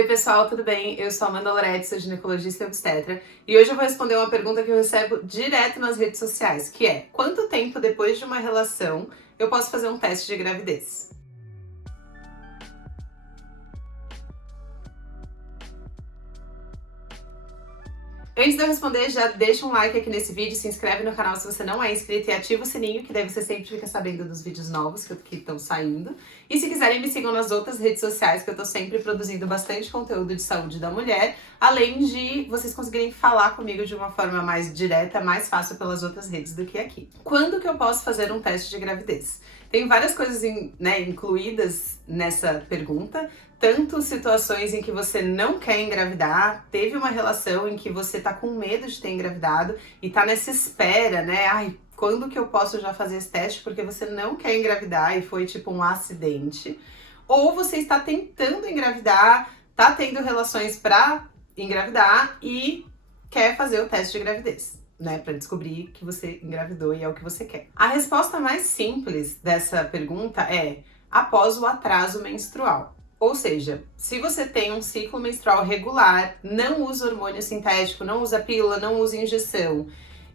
Oi pessoal, tudo bem? Eu sou a Amanda Loretti, sou ginecologista e obstetra, e hoje eu vou responder uma pergunta que eu recebo direto nas redes sociais, que é: quanto tempo depois de uma relação eu posso fazer um teste de gravidez? Antes de eu responder, já deixa um like aqui nesse vídeo, se inscreve no canal se você não é inscrito e ativa o sininho, que daí você sempre fica sabendo dos vídeos novos que estão saindo. E se quiserem, me sigam nas outras redes sociais, que eu tô sempre produzindo bastante conteúdo de saúde da mulher, além de vocês conseguirem falar comigo de uma forma mais direta, mais fácil pelas outras redes do que aqui. Quando que eu posso fazer um teste de gravidez? Tem várias coisas incluídas nessa pergunta, tanto situações em que você não quer engravidar, teve uma relação em que você tá com medo de ter engravidado e tá nessa espera, né? Ai, quando que eu posso já fazer esse teste? Porque você não quer engravidar e foi tipo um acidente. Ou você está tentando engravidar, tá tendo relações pra engravidar e quer fazer o teste de gravidez, né, para descobrir que você engravidou e é o que você quer. A resposta mais simples dessa pergunta é após o atraso menstrual. Ou seja, se você tem um ciclo menstrual regular, não usa hormônio sintético, não usa pílula, não usa injeção,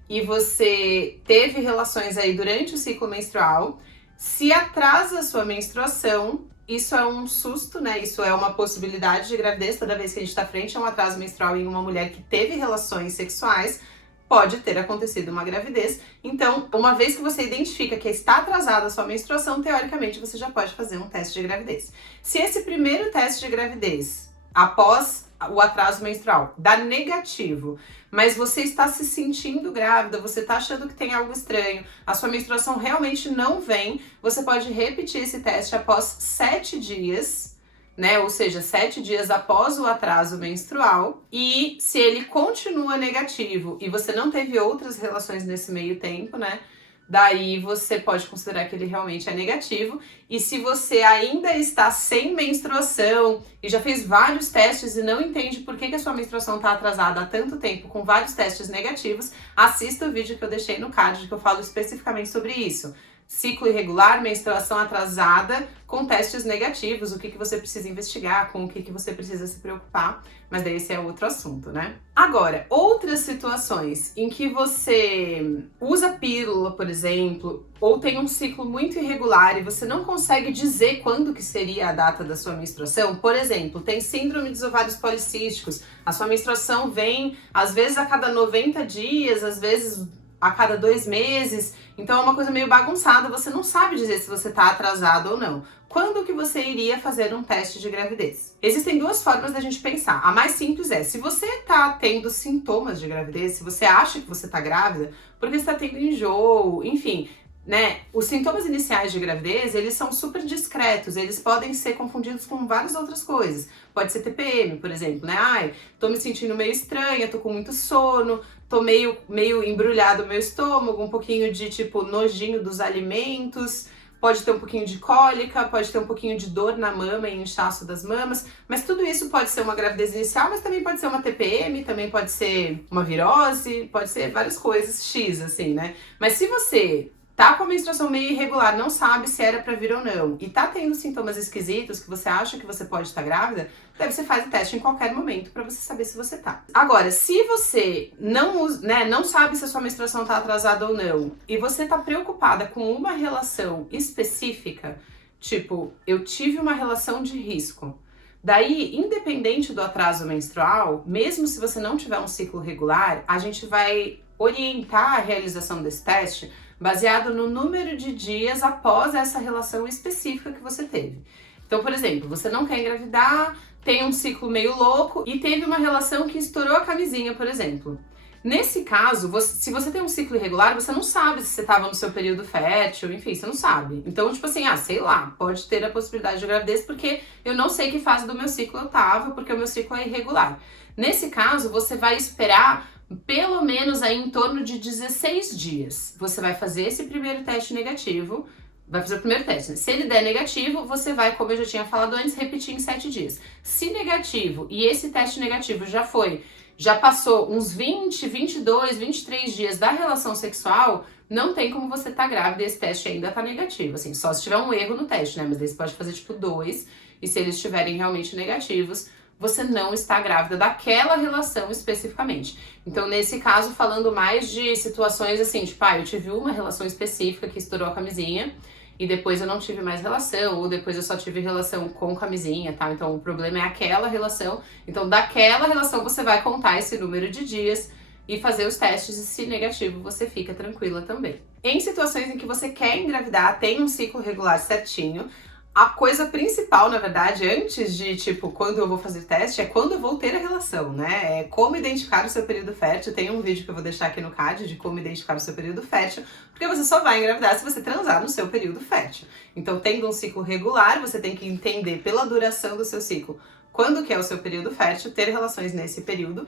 e você teve relações aí durante o ciclo menstrual, se atrasa a sua menstruação, isso é um susto, né? Isso é uma possibilidade de gravidez. Toda vez que a gente está frente a um atraso menstrual em uma mulher que teve relações sexuais, pode ter acontecido uma gravidez. Então, uma vez que você identifica que está atrasada a sua menstruação, teoricamente você já pode fazer um teste de gravidez. Se esse primeiro teste de gravidez, após o atraso menstrual, dá negativo, mas você está se sentindo grávida, você está achando que tem algo estranho, a sua menstruação realmente não vem, você pode repetir esse teste após 7 dias, né? Ou seja, 7 dias após o atraso menstrual, e se ele continua negativo e você não teve outras relações nesse meio tempo, né? Daí você pode considerar que ele realmente é negativo. E se você ainda está sem menstruação e já fez vários testes e não entende por que a sua menstruação está atrasada há tanto tempo, com vários testes negativos, assista o vídeo que eu deixei no card, que eu falo especificamente sobre isso. Ciclo irregular, menstruação atrasada, com testes negativos, o que você precisa investigar, com o que você precisa se preocupar, mas daí esse é outro assunto, né? Agora, outras situações em que você usa pílula, por exemplo, ou tem um ciclo muito irregular e você não consegue dizer quando que seria a data da sua menstruação, por exemplo, tem síndrome dos ovários policísticos, a sua menstruação vem às vezes a cada 90 dias, às vezes a cada 2 meses, então é uma coisa meio bagunçada, você não sabe dizer se você tá atrasado ou não. Quando que você iria fazer um teste de gravidez? Existem duas formas da gente pensar. A mais simples é, se você tá tendo sintomas de gravidez, se você acha que você tá grávida, porque você tá tendo enjoo, enfim, né? Os sintomas iniciais de gravidez, eles são super discretos, eles podem ser confundidos com várias outras coisas. Pode ser TPM, por exemplo, né? Ai, tô me sentindo meio estranha, tô com muito sono, tô meio embrulhado o meu estômago, um pouquinho de tipo nojinho dos alimentos, pode ter um pouquinho de cólica, pode ter um pouquinho de dor na mama e inchaço das mamas, mas tudo isso pode ser uma gravidez inicial, mas também pode ser uma TPM, também pode ser uma virose, pode ser várias coisas X, assim, né? Mas se você tá com a menstruação meio irregular, não sabe se era pra vir ou não, e tá tendo sintomas esquisitos que você acha que você pode estar grávida, daí você faz o teste em qualquer momento pra você saber se você tá. Agora, se você não sabe se a sua menstruação tá atrasada ou não, e você tá preocupada com uma relação específica, tipo, eu tive uma relação de risco, daí, independente do atraso menstrual, mesmo se você não tiver um ciclo regular, a gente vai orientar a realização desse teste baseado no número de dias após essa relação específica que você teve. Então, por exemplo, você não quer engravidar, tem um ciclo meio louco e teve uma relação que estourou a camisinha, por exemplo. Nesse caso, se você tem um ciclo irregular, você não sabe se você estava no seu período fértil, enfim, você não sabe. Então, tipo assim, sei lá, pode ter a possibilidade de gravidez porque eu não sei que fase do meu ciclo eu tava, porque o meu ciclo é irregular. Nesse caso, você vai esperar pelo menos aí em torno de 16 dias. Você vai fazer esse primeiro teste negativo, vai fazer o primeiro teste, né? Se ele der negativo, você vai, como eu já tinha falado antes, repetir em 7 dias. Se negativo, e esse teste negativo já passou uns 20, 22, 23 dias da relação sexual, não tem como você tá grávida e esse teste ainda tá negativo, assim, só se tiver um erro no teste, né? Mas daí você pode fazer tipo 2, e se eles estiverem realmente negativos, você não está grávida daquela relação especificamente. Então, nesse caso, falando mais de situações assim, tipo, eu tive uma relação específica que estourou a camisinha e depois eu não tive mais relação, ou depois eu só tive relação com camisinha, tá? Então, o problema é aquela relação. Então, daquela relação você vai contar esse número de dias e fazer os testes, e se negativo, você fica tranquila também. Em situações em que você quer engravidar, tem um ciclo regular certinho, a coisa principal, na verdade, antes de, tipo, quando eu vou fazer teste, é quando eu vou ter a relação, né? É como identificar o seu período fértil. Tem um vídeo que eu vou deixar aqui no card de como identificar o seu período fértil, porque você só vai engravidar se você transar no seu período fértil. Então, tendo um ciclo regular, você tem que entender pela duração do seu ciclo quando que é o seu período fértil, ter relações nesse período,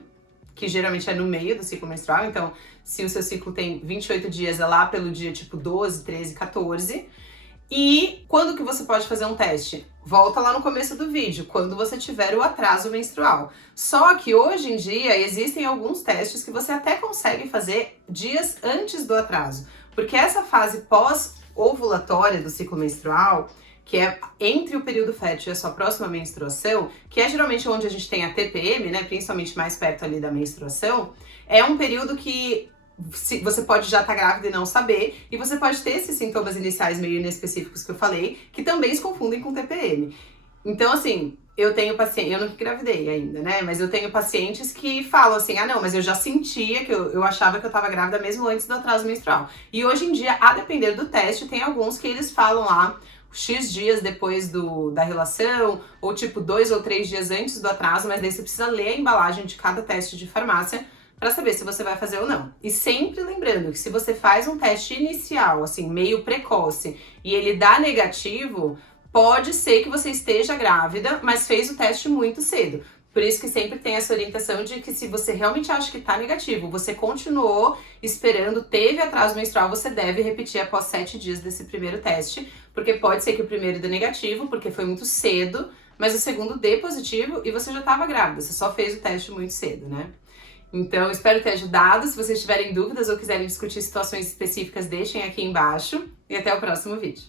que geralmente é no meio do ciclo menstrual. Então, se o seu ciclo tem 28 dias, é lá pelo dia tipo 12, 13, 14. E quando que você pode fazer um teste? Volta lá no começo do vídeo, quando você tiver o atraso menstrual. Só que hoje em dia existem alguns testes que você até consegue fazer dias antes do atraso. Porque essa fase pós-ovulatória do ciclo menstrual, que é entre o período fértil e a sua próxima menstruação, que é geralmente onde a gente tem a TPM, né, principalmente mais perto ali da menstruação, é um período que você pode já estar grávida e não saber, e você pode ter esses sintomas iniciais meio inespecíficos que eu falei, que também se confundem com TPM. Então, assim, eu tenho pacientes, eu não engravidei ainda, né? Mas eu tenho pacientes que falam assim, não, mas eu já sentia que eu achava que eu tava grávida mesmo antes do atraso menstrual. E hoje em dia, a depender do teste, tem alguns que eles falam lá X dias depois da relação, ou tipo 2 ou 3 dias antes do atraso, mas daí você precisa ler a embalagem de cada teste de farmácia para saber se você vai fazer ou não. E sempre lembrando que se você faz um teste inicial, assim, meio precoce, e ele dá negativo, pode ser que você esteja grávida, mas fez o teste muito cedo. Por isso que sempre tem essa orientação de que se você realmente acha que tá negativo, você continuou esperando, teve atraso menstrual, você deve repetir após 7 dias desse primeiro teste, porque pode ser que o primeiro dê negativo, porque foi muito cedo, mas o segundo dê positivo e você já estava grávida, você só fez o teste muito cedo, né? Então, espero ter ajudado. Se vocês tiverem dúvidas ou quiserem discutir situações específicas, deixem aqui embaixo. E até o próximo vídeo.